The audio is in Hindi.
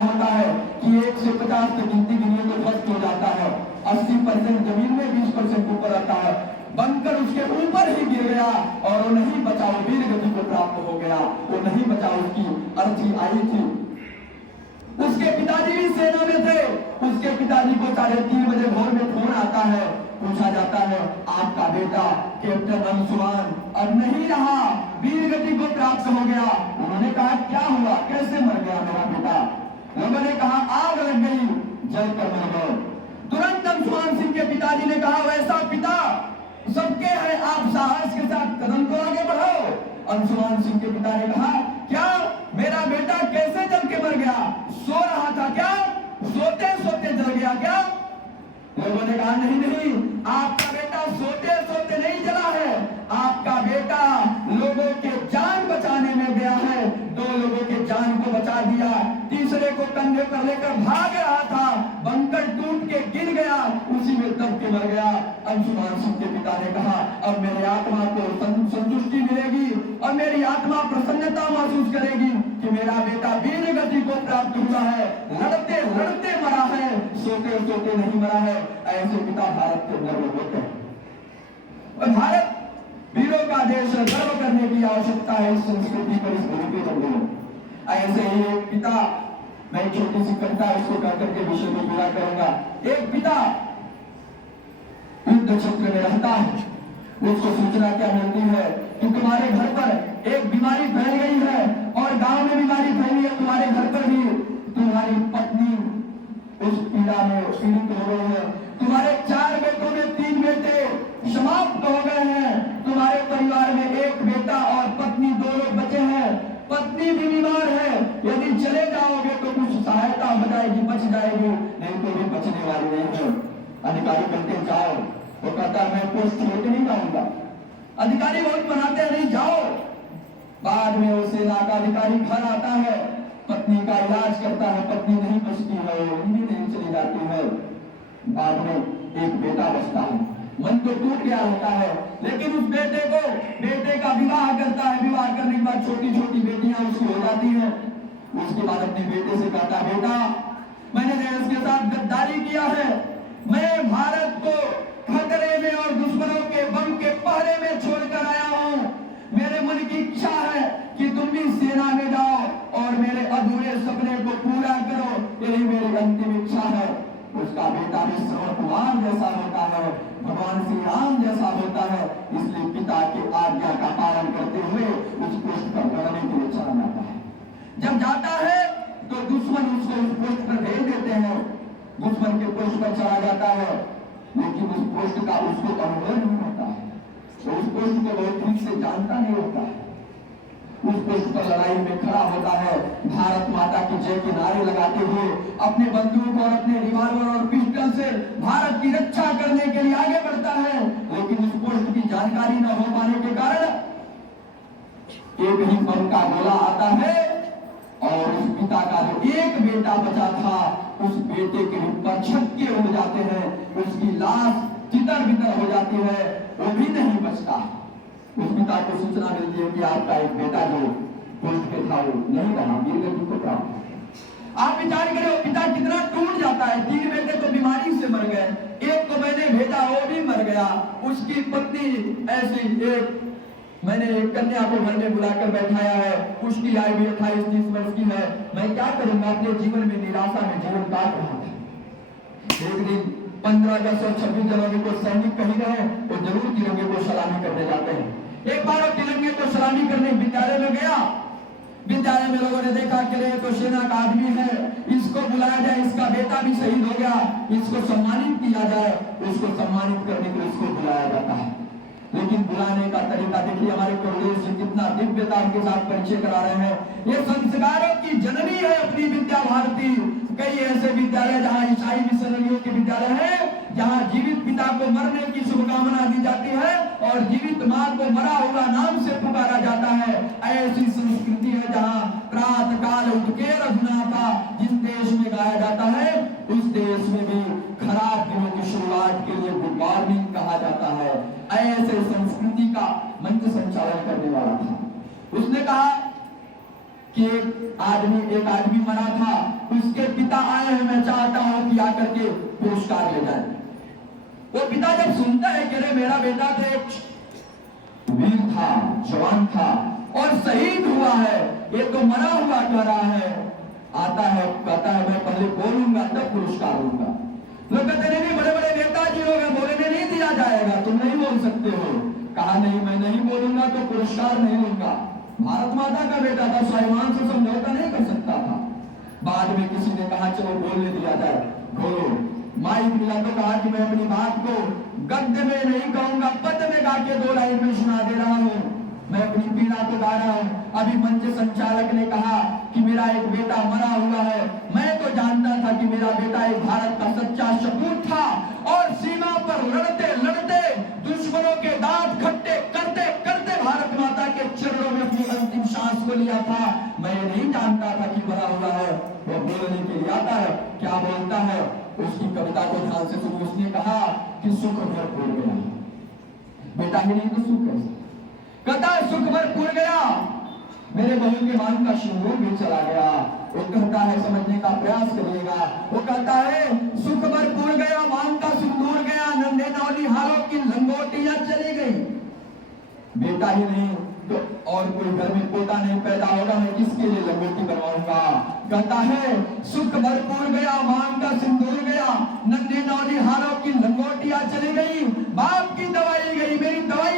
होता है कि 1 से 50 तक गिनती गिनिए तो ध्वस्त हो जाता है। 80% जमीन में, 20% ऊपर आता है। बंकर उसके ऊपर ही गिर गया और वो नहीं बचा, वो वीर गति को प्राप्त हो गया, वो नहीं बचा, उसकी अर्थी आई थी। उसके पिताजी भी सेना में थे। उसके पिताजी को 3:30 बजे भोर में फोन आता है, पूछा जाता है आपका बेटा कैप्टन अंशुमान अब नहीं रहा, वीर गति को प्राप्त हो गया। उन्होंने कहा क्या हुआ, कैसे मर गया मेरा बेटा? लोगों ने कहा आग लग गई, जलकर मर गए। तुरंत अंशुमान सिंह के पिताजी ने कहा वैसा पिता सबके हैं, आप साहस के साथ कदम को आगे बढ़ाओ। अंशुमान सिंह के पिता ने कहा क्या मेरा बेटा कैसे जल के मर गया? सो रहा था क्या? सोते सोते जल गया क्या? लोगों ने कहा नहीं नहीं, आपका बेटा सोते सोते नहीं जला है, आपका बेटा लोगों के जान बचाने में गया है। 2 लोगों के जान को बचा दिया, तीसरे को कंधे पर लेकर भाग रहा था, बंकर टूट के गिर गया, उसी में दब के मर गया। अंशुमान सिंह के पिता ने कहा अब मेरी आत्मा को संतुष्टि मिलेगी और मेरी आत्मा प्रसन्नता महसूस करेगी कि मेरा बेटा वीर गति को प्राप्त हुआ है, लड़ते लड़ते मरा है, सोते सोते नहीं मरा है। ऐसे पिता भारत के अंदर होते हैं और भारत वीरों का देश है, गर्व करने की आवश्यकता है इस संस्कृति पर, इस भूमि के अंदर। ऐसे ही एक पिता, मैं एक छोटी सी कविता उसको कहकर के विषय में पूरा करूंगा। एक पिता युद्ध क्षेत्र में रहता है, उसको सूचना क्या मिलती है कि तुम्हारे घर पर एक बीमारी फैल गई है और गांव में बीमारी फैली है, तुम्हारे घर पर भी तुम्हारी पत्नी उस पीड़ा में पीड़ित हो गई है, तुम्हारे 4 बेटों में 3 बेटे समाप्त हो गए हैं, तुम्हारे परिवार में 1 बेटा और पत्नी 2 लोग बचे हैं, पत्नी भी बीमार है, यदि चले जाओगे तो कुछ सहायता हो जाएगी, बच जाएगी, नहीं तो भी बचने वाली नहीं है। अधिकारी कहते जाओ, वो कहता मैं पोस्ट लेके नहीं जाऊंगा। अधिकारी बहुत मनाते हैं नहीं जाओ। बाद में वो सेना का अधिकारी घर आता है, पत्नी का इलाज करता है, पत्नी नहीं बचती है, उंगली नहीं चली जाती है। बाद में एक बेटा बचता है, मन तो टूट गया होता है, लेकिन उस बेटे का विवाह करता है। विवाह करने के बाद छोटी छोटी बेटियां उसकी हो जाती हैं। उसके बाद अपने बेटे से कहता बेटा मैंने देश के साथ गद्दारी किया है, मैं भारत को खतरे में और दुश्मनों के बम के पहरे में छोड़कर आया हूं। मेरे मन की इच्छा है कि तुम भी सेना में जाओ और मेरे अधूरे सपने को पूरा करो, यही मेरी अंतिम इच्छा है। उसका बेटा भी श्रवण कुमार जैसा होता है, भगवान श्री राम जैसा होता है, इसलिए पिता की आज्ञा का पालन करते हुए उस पोस्ट पर लड़ने के लिए चला जाता है। जब जाता है तो दुश्मन उसको उस पोस्ट पर भेज देते हैं, दुश्मन के पोस्ट पर चला जाता है, लेकिन उस पोस्ट का उसको अनुभव नहीं होता है, तो उस पोस्ट को बहुत ठीक से जानता नहीं होता है। उस पोस्ट पर लड़ाई में खड़ा होता है, भारत माता की जय के नारे लगाते हुए अपने बंदूक और अपने रिवॉल्वर और पिस्टल से भारत की रक्षा करने के लिए आगे बढ़ता है, लेकिन उस पोस्ट की जानकारी न हो पाने के कारण एक ही बम का गोला आता है और उस पिता का जो एक बेटा बचा था उस बेटे के ऊपर छक्के उड़ जाते हैं, उसकी लाश तितर बितर हो जाती है, वो भी नहीं बचता। उस पिता को सूचना मिलती है कि आपका एक बेटा जो पोस्ट पे था वो नहीं रहा, वीर गति को प्राप्त। आप विचार करें वो पिता कितना टूट जाता है। 3 बेटे तो बीमारी से मर गए, एक तो मैंने भेजा वो भी मर गया, उसकी पत्नी ऐसी एक मैंने एक कन्या को घर में बुलाकर बैठाया है, उसकी आयु भी 28-30 वर्ष की है, मैं क्या करूंगा? अपने जीवन में निराशा में जीवन काट रहा था। एक दिन 15 अगस्त और 26 जनवरी को सैनिक कहीं रहे वो जरूर तिरंगे को सलामी करने जाते हैं। एक बार वो तिरंगे को सलामी करने विद्यालय में गया, विद्यालय में लोगों ने देखा कि ये तो सेना का आदमी है, इसको बुलाया जाए, इसका बेटा भी शहीद हो गया, इसको सम्मानित किया जाए। उसको सम्मानित करने के लिए इसको बुलाया जाता है, लेकिन बुलाने का तरीका देखिए, हमारे कॉलेज जी कितना दिव्यता के साथ परिचय करा रहे हैं। ये संस्कारों की जननी है अपनी विद्या भारती। कई ऐसे विद्यालय जहाँ ईसाई मिशनरियों के विद्यालय है, जहाँ जीवित पिता को मरने की शुभकामना दी जाती है और जीवित माँ को मरा हुआ नाम से पुकारा जाता है। ऐसी संस्कृति है जहाँ प्रातः काल उठ के रघुनाथा जिस देश में गाया जाता है, उस देश में भी खराब दिनों की शुरुआत के लिए गुड मॉर्निंग कहा जाता है। ऐसे संस्कृति का मंच संचालन करने वाला था। उसने कहा कि एक आदमी मरा था, उसके करके पुरस्कार ले जाए। वो पिता जब सुनता है कि अरे मेरा बेटा तो एक वीर था, जवान था और शहीद हुआ है, ये तो मरा हुआ कह रहा है, आता है कहता है मैं पहले बोलूंगा तब पुरस्कार दूंगा। लोग कहते नहीं बड़े बड़े नेताजी लोग हैं, बोलने नहीं दिया जाएगा, तुम नहीं बोल सकते हो। कहा नहीं मैं नहीं बोलूंगा तो पुरस्कार नहीं लूंगा। भारत माता का बेटा था, स्वाभिमान से समझौता नहीं कर सकता था। बाद में किसी ने कहा चलो बोलने दिया जाए, बोलो। माइक मिला तो कहा कि मैं अपनी बात को गद्य में नहीं कहूंगा, पद में गा के 2 लाइन में सुना दे रहा हूं, मैं अपनी पीड़ा को गा रहा हूं। अभी मंच संचालक ने कहा कि मेरा एक बेटा मरा हुआ है, मैं तो जानता था कि मेरा बेटा एक भारत का सच्चा सपूत था और सीमा पर लड़ते लड़ते दुश्मनों के दांत खट्टे करते करते भारत माता के चरणों में अपनी अंतिम सांस को लिया था। मैं नहीं जानता था कि मरा हुआ है। वो बोलने के लिए आता है, क्या बोलता है उसकी कविता को ध्यान से सुनो। उसने कहा कि सुख भरपूर गया, बेटा ही नहीं तो सुख कैसे, कहता है सुख भरपूर गया, मेरे बहू के मान का सिंदूर भी चला गया। वो कहता है समझने का प्रयास करिएगा, वो कहता है सुख भरपूर गया, मान का सिंदूर गया, नन्हे नौनिहालों की लंगोटियां चली गई। बेटा ही नहीं तो और कोई घर में पोता नहीं पैदा होगा, मैं किसके लिए लंगोटी बनवाऊंगा। कहता है सुख भरपूर गया, मान का सिंदूर गया, नन्हे नौनिहालों की लंगोटियां चली गई, बाप की दवाई गई, मेरी दवाई